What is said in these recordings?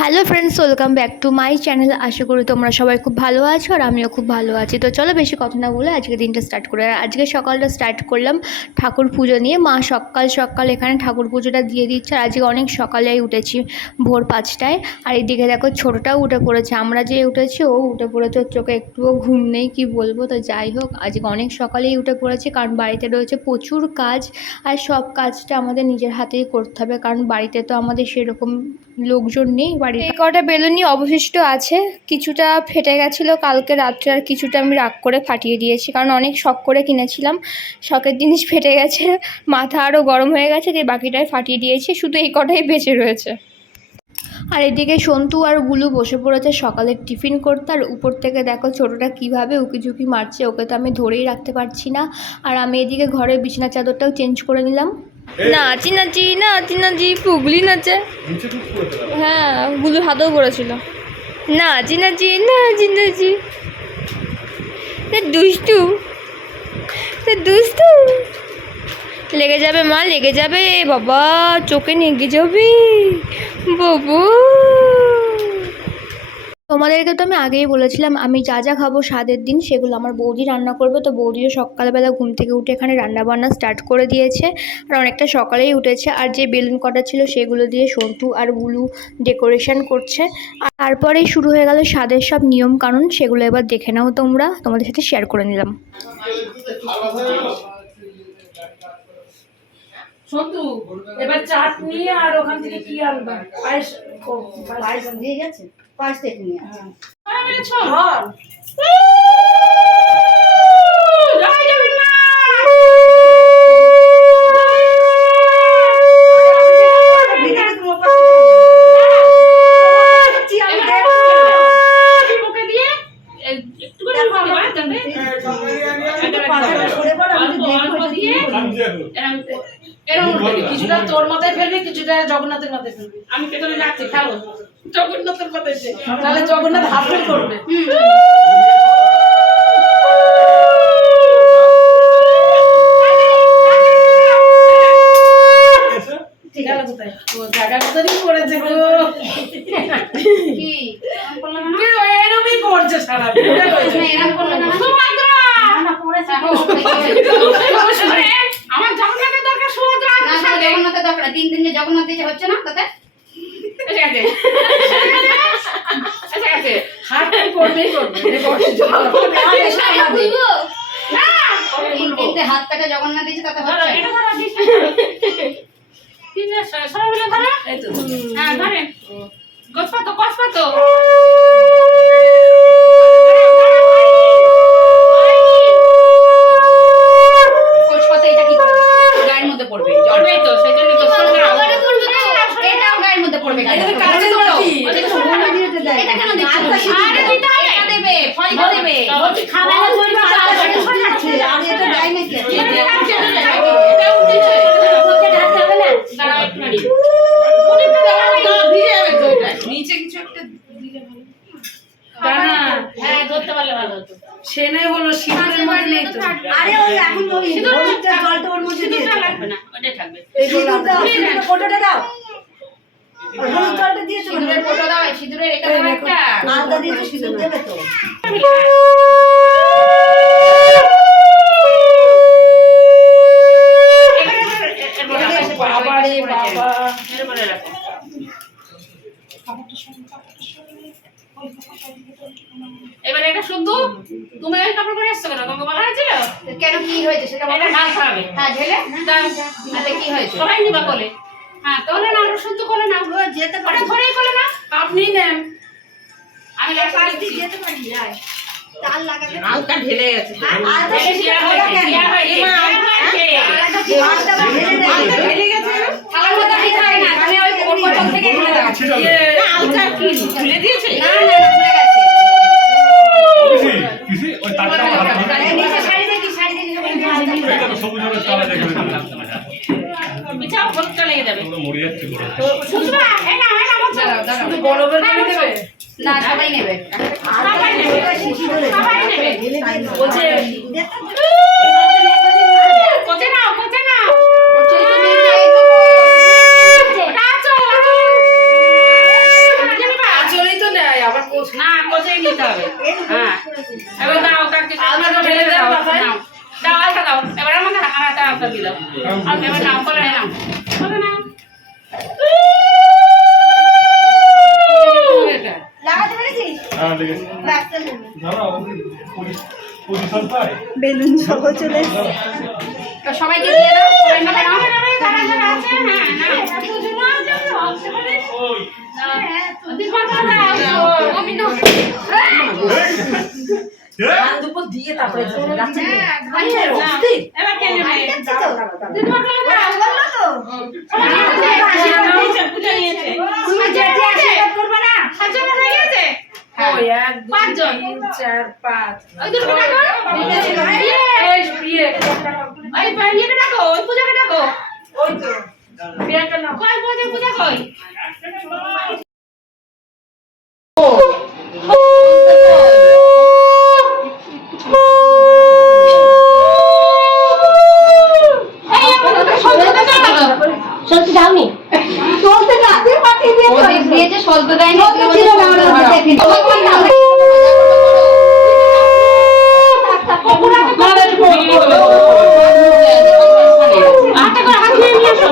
Hello friends, welcome back to my channel. আশা করি তোমরা সবাই খুব ভালো আছো আর আমিও খুব ভালো আছি। তো চলো বেশি কথা না বলে আজকে দিনটা স্টার্ট করে। আর আজকে সকালটা স্টার্ট করলাম ঠাকুর পুজো নিয়ে। মা সকাল সকাল এখানে ঠাকুর পুজোটা দিয়ে দিচ্ছে। আর আজকে অনেক সকালেই উঠেছি, ভোর 5টায়। আর এদিকে দেখো ছোটোটাও উঠে পড়েছে। আমরা যে উঠেছি ও উঠে পড়েছে, ওর চোখে একটুও ঘুম নেই, কি বলবো। তো যাই হোক, আজকে অনেক সকালেই উঠে পড়েছি, কারণ বাড়িতে রয়েছে প্রচুর কাজ। আর সব কাজটা আমাদের নিজের হাতেই করতে হবে, কারণ বাড়িতে তো আমাদের সেরকম লোকজন নেই। বাড়িতে এই কটা বেলুনই অবশিষ্ট আছে, কিছুটা ফেটে গেছিলো কালকে রাত্রে, আর কিছুটা আমি রাগ করে ফাটিয়ে দিয়েছি, কারণ অনেক শখ করে কিনেছিলাম। শখের জিনিস ফেটে গেছে, মাথা আরও গরম হয়ে গেছে, দিয়ে বাকিটাই ফাটিয়ে দিয়েছি, শুধু এই কটাই বেঁচে রয়েছে। আর এদিকে সন্তু আর গুলু বসে পড়েছে সকালের টিফিন করতে। আর উপর থেকে দেখো ছোটোটা কীভাবে উকিঝুঁকি মারছে, ওকে তো আমি ধরেই রাখতে পারছি না। আর আমি এদিকে ঘরের বিছানা চাদরটাও চেঞ্জ করে নিলাম। নাচি নাচি নাচি নাচি পুগলি নাচে। হ্যাঁ, গুলু হাতেও পড়েছিল। নাচি নাচি নাচি নাচি, দুষ্টু দুষ্টু। লেগে যাবে মা, লেগে যাবে বাবা, চোখে লেগে যাবে বাবু। তোমাদেরকে তো আমি আগেই বলেছিলাম আমি যা যা খাবো স্বাদের দিন সেগুলো আমার বৌদি রান্না করবে। তো বৌদিও সকালবেলা ঘুম থেকে উঠে এখানে রান্না বান্না স্টার্ট করে দিয়েছে, আর অনেকটা সকালেই উঠেছে। আর যে বেলুন কটা ছিল সেগুলো দিয়ে সন্তু আর গুলু ডেকোরেশন করছে। আর তারপরেই শুরু হয়ে গেল স্বাদের সব নিয়ম কানুন, সেগুলো এবার দেখে নাও তোমরা, তোমাদের সাথে শেয়ার করে নিলাম। সন্তু এবার চাটনি আর ওখান থেকে কি আনবা? পায়েস পায়েস দিয়ে গেছে, পায়েস থেকে নিয়ে আসো। কিছুটা তোর মাথায় ফেলবি, কিছুটা জগন্নাথের মাথায় ফেলবি। আমি পেছনে যাচ্ছি, খেলো জগন্নাথের মাথায়, তাহলে জগন্নাথ হাফল করবে। এরকমই করছে সারা আমার জগন্নাথের দরকার, জগন্নাথের দরকার। তিন দিন জগন্নাথ দিতে হচ্ছে না তাতে হাত কাটে জগন্নাথ দিচ্ছে তাতে হচ্ছে। সবাই মিলে ধরো, হ্যাঁ ধরেন, গছপাতো গছপাতো। সেনে হলো সিঁদুরের মধ্যে নেই তো। আরে ওই এখন ওই হলুদটা জলটা ওর মধ্যে দিয়ে লাগবে না, ওটাই থাকবে। এই সিঁদুরটা ফটোটা দাও, হলুদ জলটা দিয়েছো, সিঁদুরের ফটো দাও, সিঁদুরের এটা দাও একটা, আদা দিয়েছো, সিঁদুর দেবে তো। বাবা রে বাবা, এর মনে রাখো। এবারে এটা শুধু তুমি এই কাপড় পরে আসছো কেন? তোমাকে বলা হয়েছিল কেন? কি হয়েছে সেটা বলো। না খাবে, হ্যাঁ ঢেলে দাও। আরে কি হয়েছে সবাই নিবা কোলে? হ্যাঁ তোলে না, আমরা শুধু কোলে না, যেতে পারে ধরেই কোলে না, আপনি নেন, আমি পাশ দিয়ে যেতে পারি। যায় তাল লাগালে আলটা ঢেলে গেছে, আলটা শেয়ার হয়ে গেছে, আলটা ঢেলে গেছে। থালার মধ্যে দিতে হয় না, আমি ওই বোতল থেকে ঢেলে দাও। না আলটা কি ঢেলে দিয়েছে? না না ভুলে গেছে। ওই তারটা ভালো নিচে শাড়ি দেখি, শাড়ি দেখি এটা তো সবুজ রঙের তালা দেখে বিছাও ভোটটা লেগে যাবে, মরে যাচ্ছে বড় সুতরা। এই না হয় না মত শুধু বড় বড় করে দেবে না, সবাই নেবে, সবাই নেবে, সবাই নেবে বলছে কোচে নাও, কোচে নাও। দাও আর এবার নাও করে নাও করে নাও লাগাতে পেরেছিস? হ্যাঁ লেগেছে রাস্তা নেই। জানো পজিশন পায় বেলুন সহ চলে এসেছে। তো সবাইকে দিয়ে দাও সবাই মিলে নাও যারা যারা আছে হ্যাঁ নাও ওই দুপুর দিয়ে তারপরে যাচ্ছে এবার কে নেবে যাচ্ছি তো। দিদিমা বলো না বললো তো। পূজা নিয়েছে তুমি যেতে আশীর্বাদ করবে না? সাতজন হয়ে গেছে ওই 1 2 পাঁচজন। 3 4 5 ওই দুটো ডাকো ওই ইয়েকে ডাকো ওই পূজাকে ডাকো ওই তো বিয়েটা না কই পূজা কই সত্যি দাওনি? চলতে না, তুই পাঠিয়ে দিয়েছো। ওদের দিয়েছে স্বল্প দেয়নি চলতে ছিল না, আমরা ওদের দেখিনি। আটা করে হাত নিয়ে নিয়ে আসো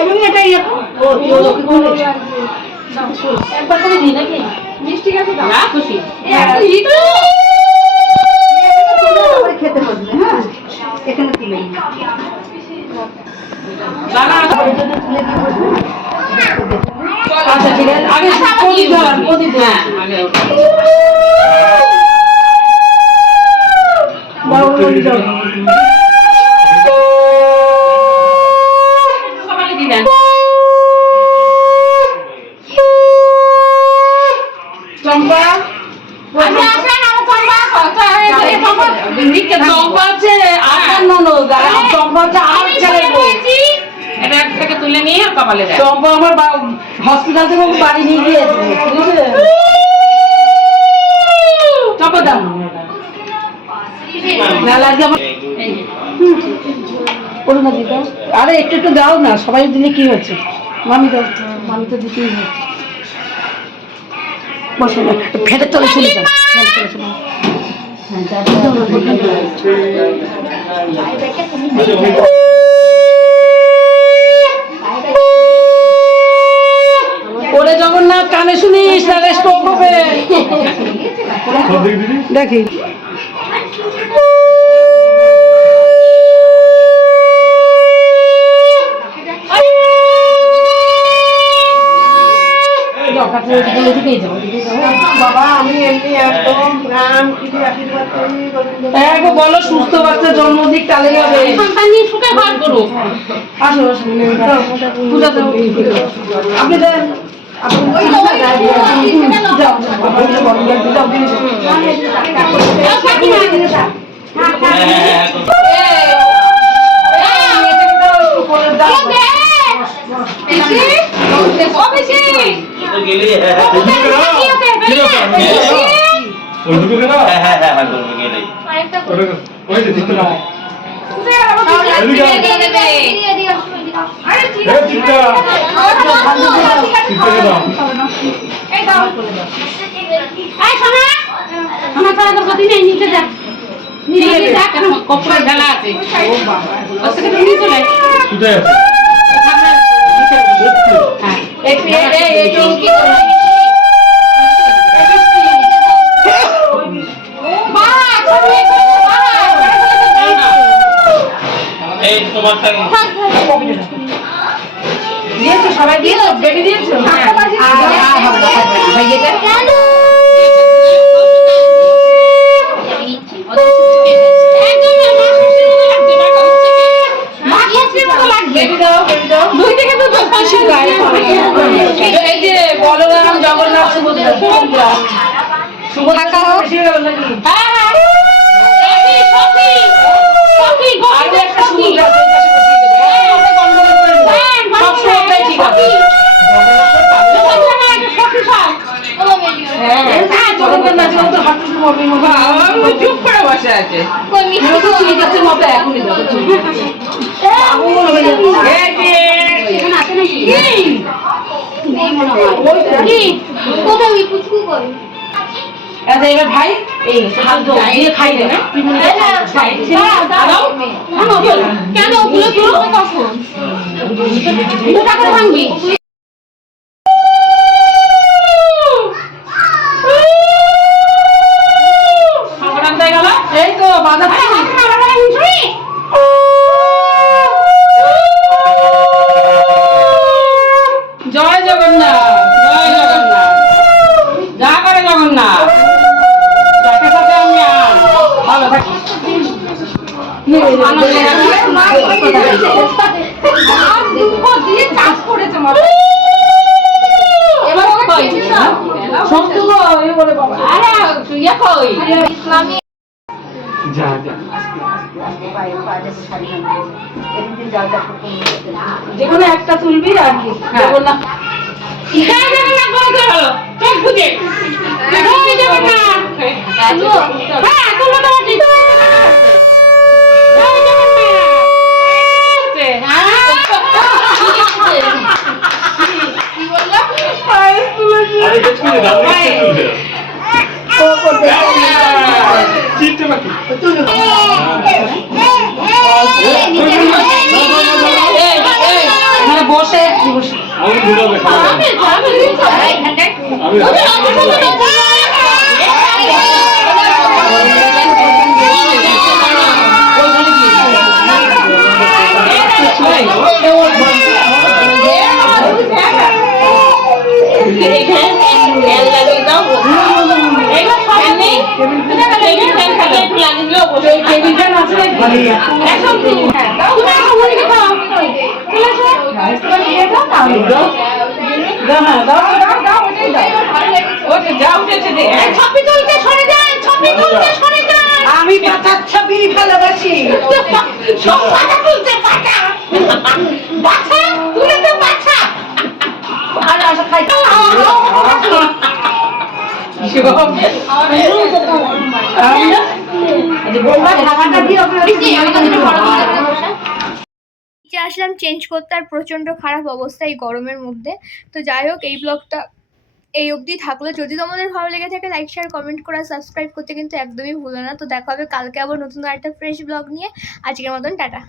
এবং এটা ইয়ে ও লোকে বলেছে। একবার করে দিই নাকি? মিষ্টি গেছে দাও। না খুশি তারপরে খেতে বসবে, হ্যাঁ? এখানে তুলে নিই। আচ্ছা ঠিক আছে আগে প্রদীপ ধরান প্রদীপ হ্যাঁ আগে বড় প্রদীপ ধরান সকালে দিলেন চম্পা আচ্ছা আচ্ছা না চম্পা কথা হয়ে গেছে চম্পা চম্পা আছে আপনার ননদ আর চম্পা হচ্ছে আমার ছেলের বউ এটা থেকে তুলে নিয়ে কপালে দেয় চম্পা আমার হসপিটাল থেকে ওকে বাড়ি নিয়ে গিয়েছে বুঝলে চম্পা দাম না লাগে আমার করো না দিদা আরে একটু একটু দাও না সবাই দিলে কি হচ্ছে মামি দাও মামি তো দিতেই হবে বসে না ফেটে চলে চলে যাও ফেটে চলে চলে ওরে জগন্নাথ কানে শুনিস তাহলে স্ট্রোক হবে সব দেখি দিদি দেখি বাবা আমি এমনি একদম প্রাণ কিছু আশীর্বাদ করি গোবিন্দ বলো সুস্থ বাচ্চা জন্মদিক তাহলে হবে সন্তান নিয়ে সুখে ঘর করো আসো আসো পূজা দেবো আপনি দেন আপনি ওই যাও ওই দুটো কেনা ওই যে দিতে না চিন্তা কপড়ে ঢালা আছে ওর থেকে তো নিয়ে চলে কোথায় আছে এই তোমার দিয়েছো সবাই দিয়েছো বেবি দিয়েছো এই যে বলরাম জগন্নাথ সুভদ্রা সুভদ্রা বেশি হয়ে গেল নাকি আরো একটা সুভদ্রা আছে, এই পাশে বসিয়ে দেবো। আমরা গন্ডগোল করে নেবো। সব সময়টাই ঠিক আছে। হ্যাঁ, জগন্নাথ নাচে তো হাঁটুতে মরবে মনে হয়। চুপ করে বসে আছে এগুলো তো চুল গাছের মতো এখনই দেখো চুল। পাগল হয়ে যাবে। আচ্ছা এবার ভাই এই হাত দিয়ে খাই দে না তুই মনে কেন ওগুলো তুলো কখন ভাঙবি এই তো বাধা জয় জগন্নাথ জয় জগন্নাথ যা করে জগন্নাথ যাকে সাথে আমি ভালো থাকি যা যা যে কোনো একটা তুলবি আর কি জগন্নাথ চোখ বুঝে জয় জগন্নাথ হ্যাঁ তুলো তো ঠিক জয় আরে দেখুন দাদা চিনতে বাকি এখানে বসে বসে আমি ঘুরাবে খাওয়া আমি পাতার ছবি ভালোবাসি সব পাতা তুলতে পাতা বাছা তুলে তো বাছা আর আসা খাই নিচে আসলাম চেঞ্জ করতে, আর প্রচণ্ড খারাপ অবস্থা এই গরমের মধ্যে। তো যাই হোক, এই ব্লগটা এই অবধি থাকলো। যদি তোমাদের ভালো লেগে থাকে লাইক শেয়ার কমেন্ট করা সাবস্ক্রাইব করতে কিন্তু একদমই ভুলো না। তো দেখা হবে কালকে আবার নতুন একটা ফ্রেশ ব্লগ নিয়ে। আজকের মতন টাটা।